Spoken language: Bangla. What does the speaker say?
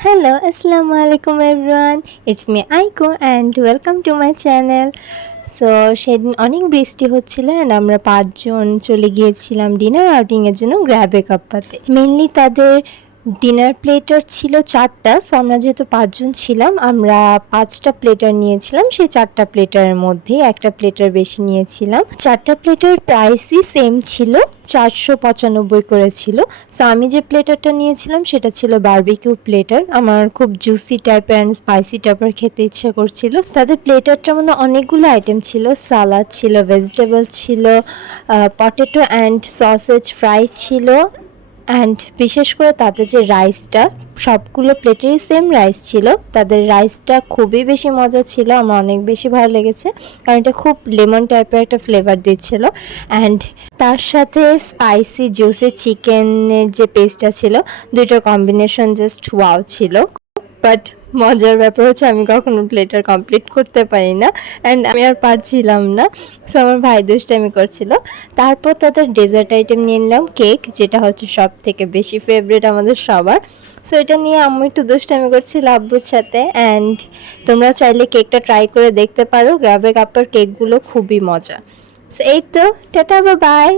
Hello, Assalamu alaikum everyone. It's me Aiko and welcome to my channel. So সেদিন অনেক বৃষ্টি হচ্ছিল অ্যান্ড আমরা 5 জন চলে গিয়েছিলাম ডিনার আউটিংয়ের জন্য গ্র্যাবে কাপ্পাতে। মেনলি তাদের ডিনার প্লেটার ছিল 4টা। সো আমরা যেহেতু 5 জন ছিলাম আমরা 5টা প্লেটার নিয়েছিলাম। সেই 4টা প্লেটারের মধ্যে একটা প্লেটার বেশি নিয়েছিলাম। 4টা প্লেটার প্রাইসই সেম ছিল, 495 করে ছিল। সো আমি যে প্লেটারটা নিয়েছিলাম সেটা ছিল বারবিকিউ প্লেটার। আমার খুব জুসি টাইপের অ্যান্ড স্পাইসি টাইপের খেতে ইচ্ছে করছিল। তাদের প্লেটারটার মধ্যে অনেকগুলো আইটেম ছিল, সালাদ ছিল, ভেজিটেবল ছিল, পটেটো অ্যান্ড সসেজ ফ্রাই ছিল, অ্যান্ড বিশেষ করে তাদের যে রাইসটা, সবগুলো প্লেটেরই সেম রাইস ছিল। তাদের রাইসটা খুবই বেশি মজা ছিল, আমার অনেক বেশি ভালো লেগেছে কারণ এটা খুব লেমন টাইপের একটা ফ্লেভার দিচ্ছিল। অ্যান্ড তার সাথে স্পাইসি জুসি চিকেনের যে পেস্টটা ছিল, দুইটার কম্বিনেশন জাস্ট ওয়াও ছিল। বাট মজার ব্যাপার হচ্ছে আমি কখনো প্লেটার কমপ্লিট করতে পারি না অ্যান্ড আমি আর পারছিলাম না। সো আমার ভাই দুষ্টামি করছিল। তারপর তাদের ডেজার্ট আইটেম নিয়ে নিলাম কেক, যেটা হচ্ছে সব থেকে বেশি ফেভারিট আমাদের সবার। সো এটা নিয়ে আম্মু একটু দুষ্টামি করছিল আব্বুর সাথে। অ্যান্ড তোমরা চাইলে কেকটা ট্রাই করে দেখতে পারো, গ্রাবে কাপ্পার কেকগুলো খুবই মজা। সো এই তো, টাটা, বাই বাই।